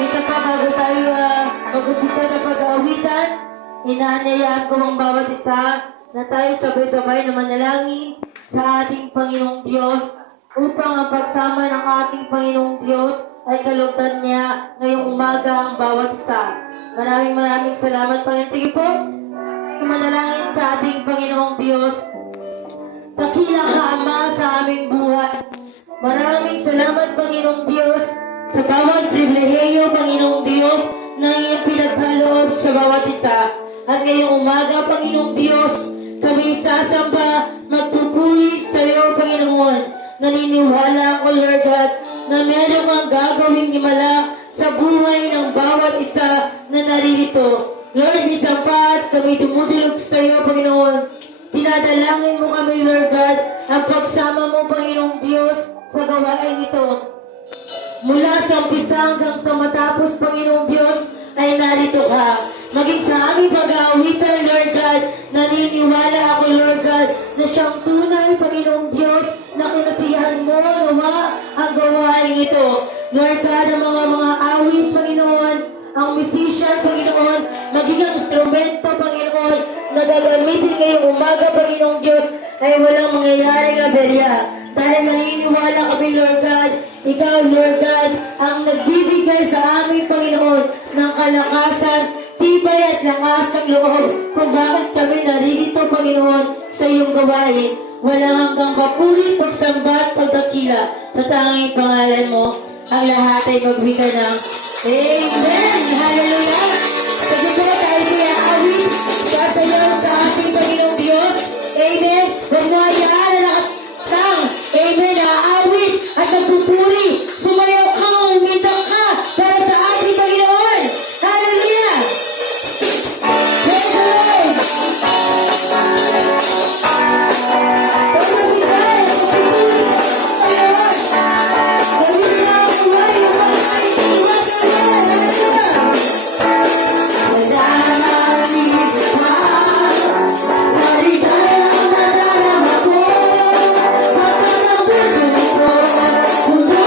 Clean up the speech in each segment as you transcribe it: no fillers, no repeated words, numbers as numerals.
Isa pa bago tayo mag-umpisa na pag-aawitan, inaanayaan ko ang bawat isa na tayo sabay-sabay na manalangin sa ating Panginoong Diyos upang ang pagsama ng ating Panginoong Diyos ay kalugdan niya ngayong umaga ang bawat isa. Maraming salamat, Panginoon. Sige po, manalangin sa ating Panginoong Diyos. Dakila ka, Ama, sa aming buhay. Maraming salamat, Panginoong Diyos, sa bawat pribilehiyo, Panginoong Diyos, na iyong pinagkaloob sa bawat isa. At ngayong umaga, Panginoong Diyos, kami sasamba, magpupuri sa iyo, Panginoon. Naniniwala ako, Lord God, na meron kang gagawing himala sa buhay ng bawat isa na naririto. Lord, minsan pa at kami dumudulog sa iyo, Panginoon. Tinadalangin mo kami, Lord God, ang pagsama mo, Panginoong Diyos, sa gawain ito. Mula sa umpisa hanggang sa matapos, Panginoong Diyos, ay narito ka. Maging sa aming pag-aawitan, Lord God, naniniwala ako, Lord God, na siyang tunay, Panginoong Diyos, na kinatihan mo nawa ang gawain ito. Lord God, ang mga awit, Panginoon, ang musician, Panginoon, maging ang instrumento, Panginoon, na gagamitin ngayong umaga, Panginoong Diyos, ay walang mangyayaring aberya. Dahil naniniwala kami, Lord God, ikaw, Lord God, ang nagbibigay sa aming Panginoon ng kalakasan, tibay at lakas ng loob kung bakit kami naririto, Panginoon, sa iyong gawain. Walang hanggang papuri, pagsamba at pagdakila sa tanging pangalan mo. Ang lahat ay magwika ng Amen! Hallelujah! Sige po, tayo siya awit, sasayaw sa ating Panginoong Diyos. Amen! Huwag mo hayaan na nakatang. Amen! Aawit at nagpupuri. Sumayaw ka, umitak ka para sa ating Panginoon. Hallelujah! Praise the Lord! Kung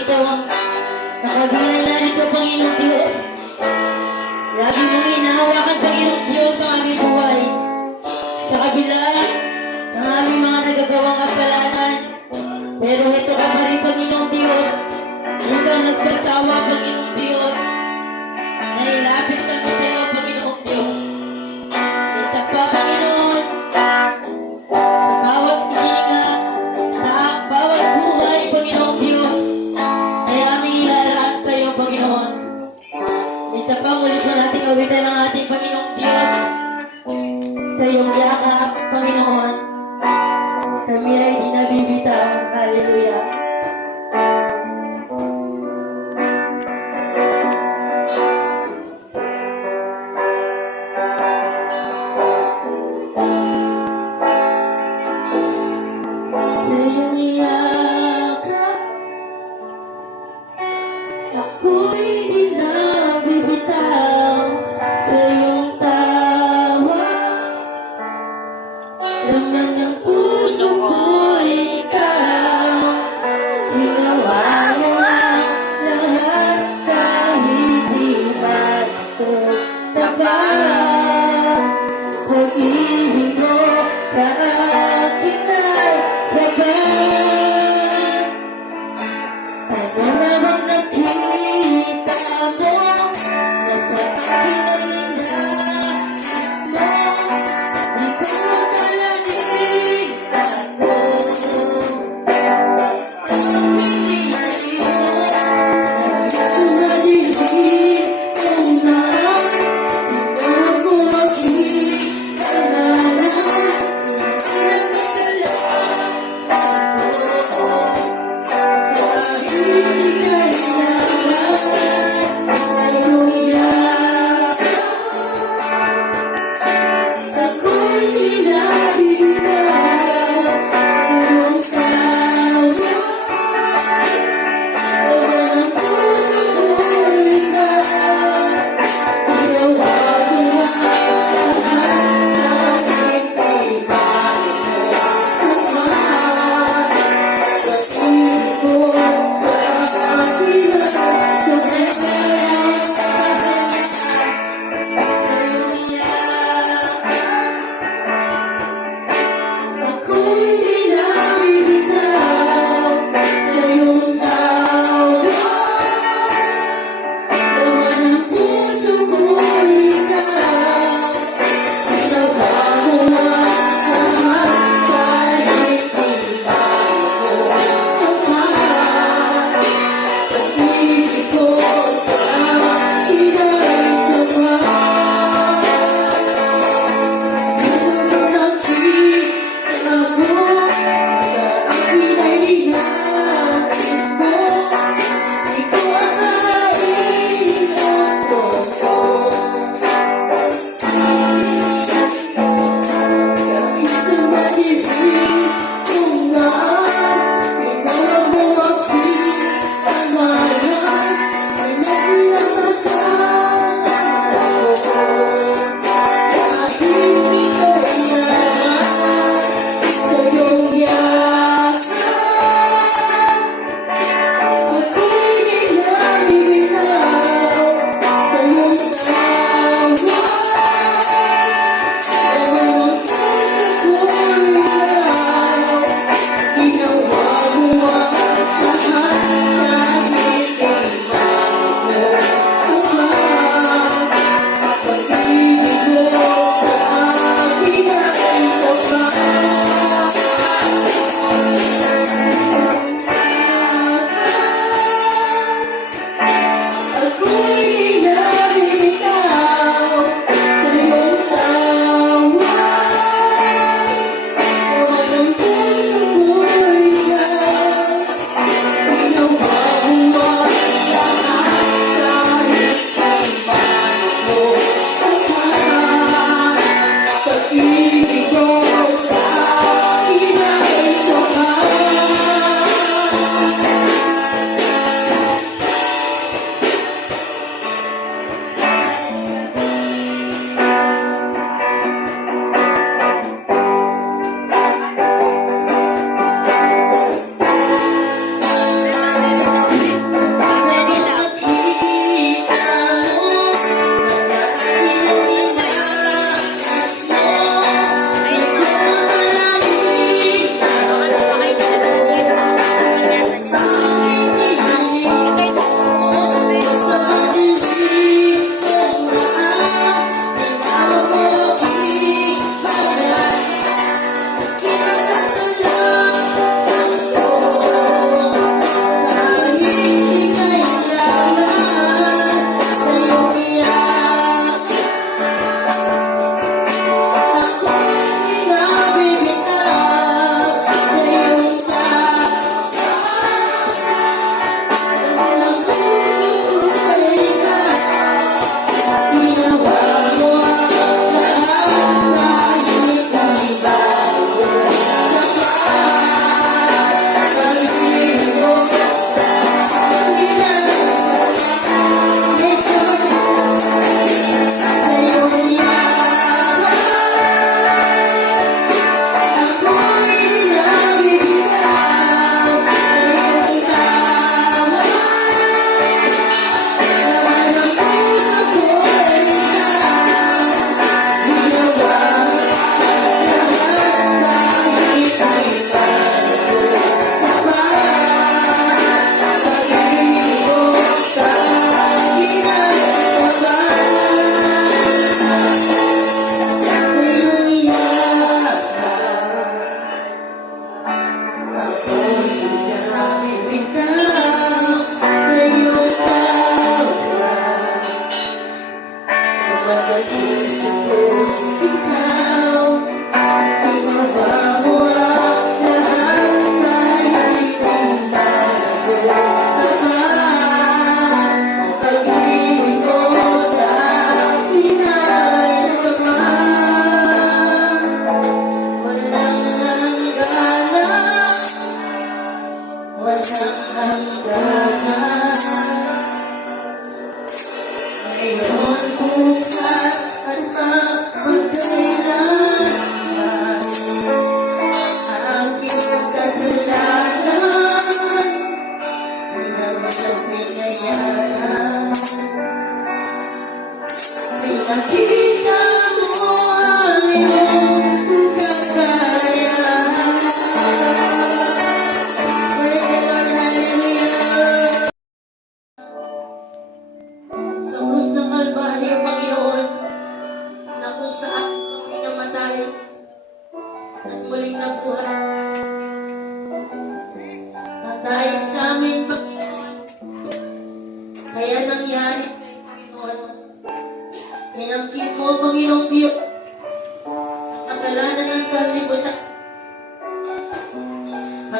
ito. Nakabilang na rin po, Panginoong Diyos. Lagi mong hinahawakan, Panginoong Diyos, ang aming buhay. Sa kabila ng aming mga nagagawang kasalanan. Pero ito ka pa rin, Panginoong Diyos. Hindi ka nagsasawa, Panginoong Diyos. Nailapit kami sa iyo, Panginoong Diyos. Isa pa, Panginoon, sa bawat hininga, sa bawat buhay, Panginoong Diyos, ay aming ilalaan sa iyo, Panginoon. Isa pa, muli po natin kawitan ng ating Panginoong Diyos. Sa iyong yakap, Panginoon, kami ay di nabibitaw. Hallelujah. Sa iyong yakap, ako'y di nabibitaw. Sa iyong tawa, laman ng puso ko'y ikaw. Ginawa mo ang lahat kahit di man ako tapat. Pag-ibig mo sa akin ay sapat.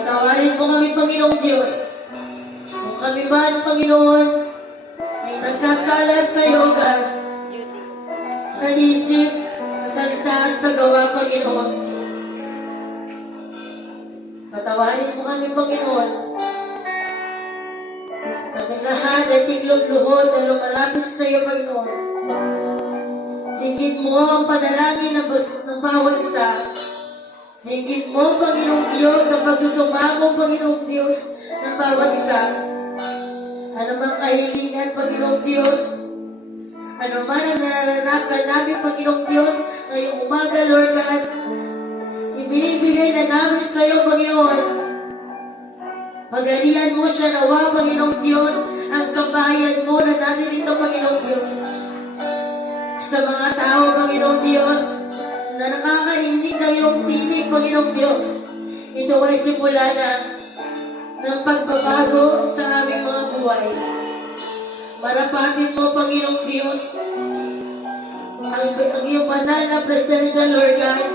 Patawarin mo kami, Panginoong Diyos. Kung kami man, Panginoon, ay nagkasala sa iyo, God, sa isip, sa salita at sa gawa, Panginoon. Patawarin mo kami, Panginoon. Kami lahat ay tiglog luhod na lumalapit sa iyo, Panginoon. Hingit mo ang panalangin ng bawat isa. Hingit mo, Panginoong Diyos, ang pagsusumamo, Panginoong Diyos, ng bawat isa. Ano mang kahilingan, Panginoong Diyos, ano man ang nararanasan namin, Panginoong Diyos, ngayong umaga, Lord God, ibinibigay na namin sa iyo, Panginoon. Pagalian mo siya nawa, Panginoong Diyos, ang sambahayan mo na natin ito, Panginoong Diyos. Sa mga tao, Panginoong Diyos, na nakakarinig ng iyong tinig, Panginoong Diyos, ito ay simula na ng pagbabago sa aming mga buhay. Marapatin mo, Panginoong Diyos, ang iyong banal na presensya, Lord God,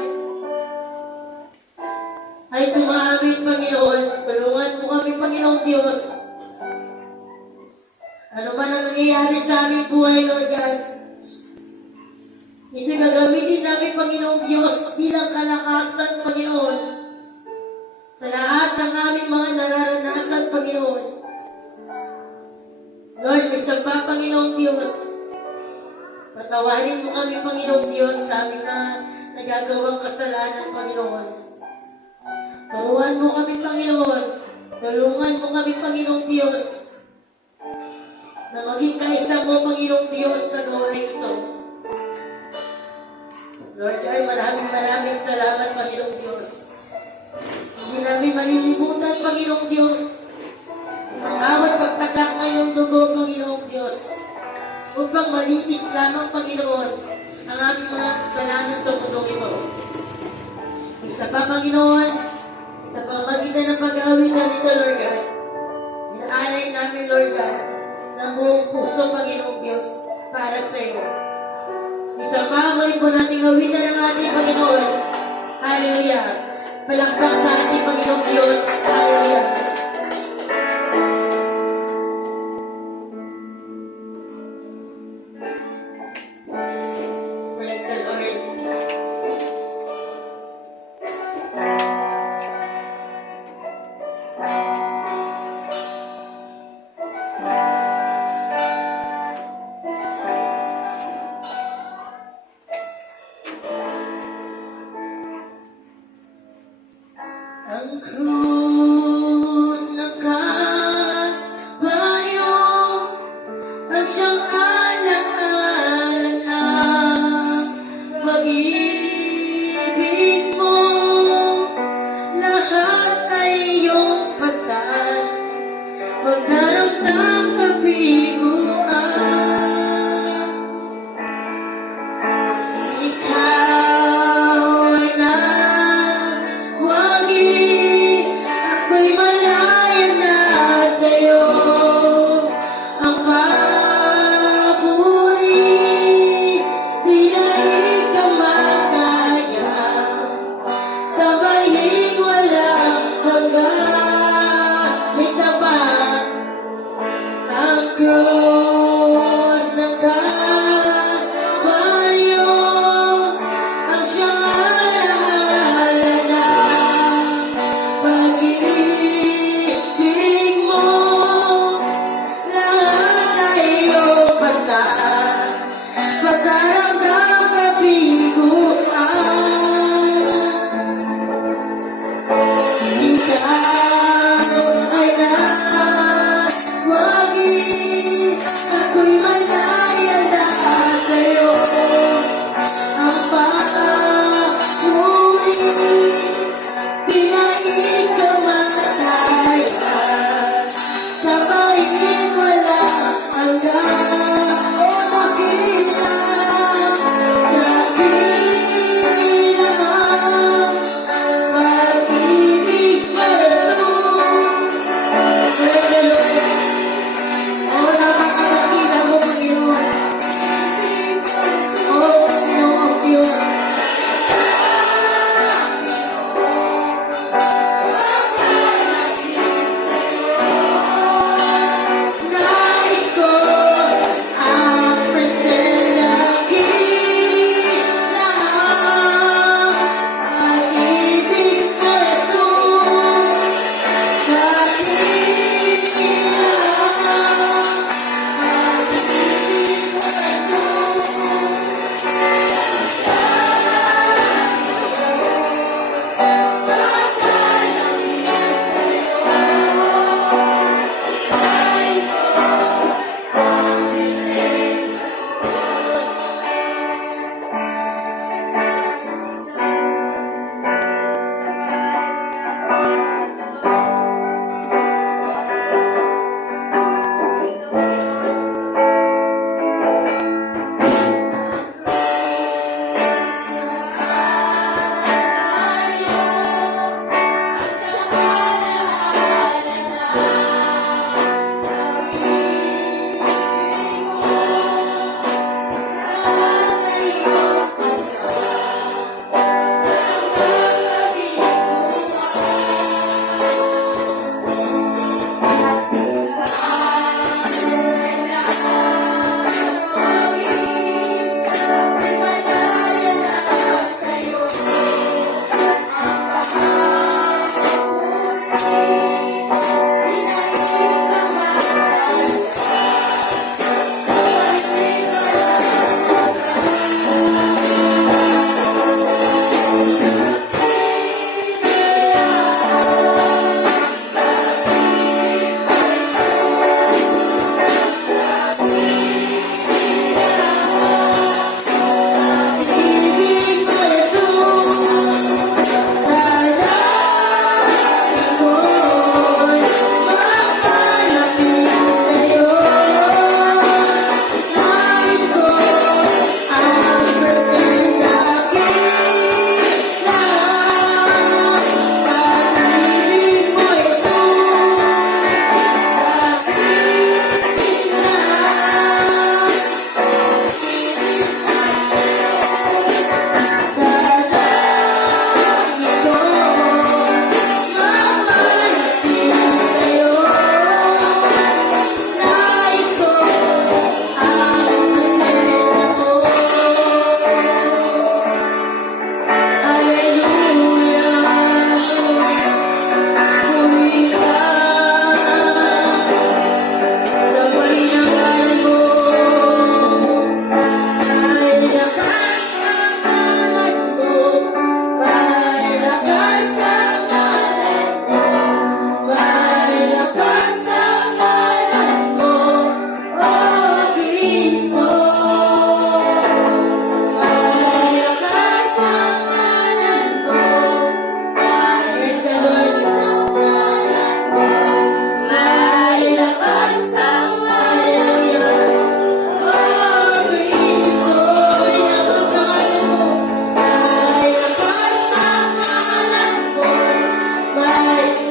ay sumamit, Panginoon. Tulungan mo kami, Panginoong Diyos. Ano man ang nangyayari sa aming buhay, Lord God, ito gagamitin namin, Panginoong Diyos, bilang kalakasan, Panginoon, sa lahat ng aming mga nararanasan, Panginoon. Lord, may samba, Panginoong Diyos. Patawarin mo kami, Panginoong Diyos, sa aming mga nagagawang kasalanan, Panginoon. Turuan mo kami, Panginoon. Tulungan mo kami, Panginoong Diyos, na maging kaisa mo, Panginoong Diyos, sa gawain ito. Lord God, maraming salamat, Panginoong Diyos. Hindi namin malilimutan, Panginoong Diyos, ang bawat pagtagak ng iyong dugo, Panginoong Diyos, upang malinis lamang, Panginoon, ang aming mga kasalanan sa mundong ito. Isa pa, Panginoon, sa pamagitan ng pag-awit na nito, Lord God, inaalay namin, Lord God, ng buong puso, Panginoong Diyos, para sa iyo. Isa pa, muli po nating awitan ang ating Panginoon. Hallelujah. Palakpak sa ating Panginoong Diyos. Hallelujah. Praise the Lord.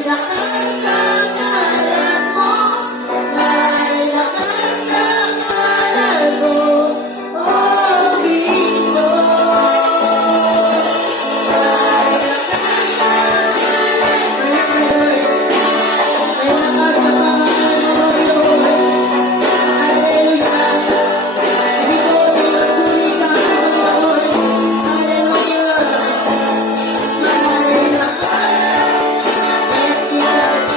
lakas ang ngalan mo, may lakas ang ngalan mo, oh Cristo. May lakas ang ngalan mo, may lakas ang pangalan mo, Lord. Hallelujah. Ibig ko, pinagpuli ka, Lord. Hallelujah. May lakas. Yes,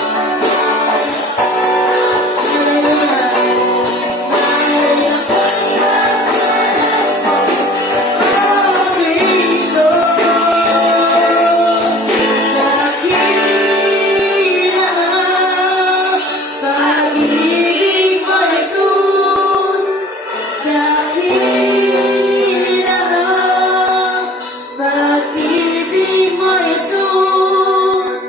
Jesus. Hallelujah. May lakas ang Kristo. Dakila ang pag-ibig mo, Jesus. Dakila ang pag-ibig mo, Jesus.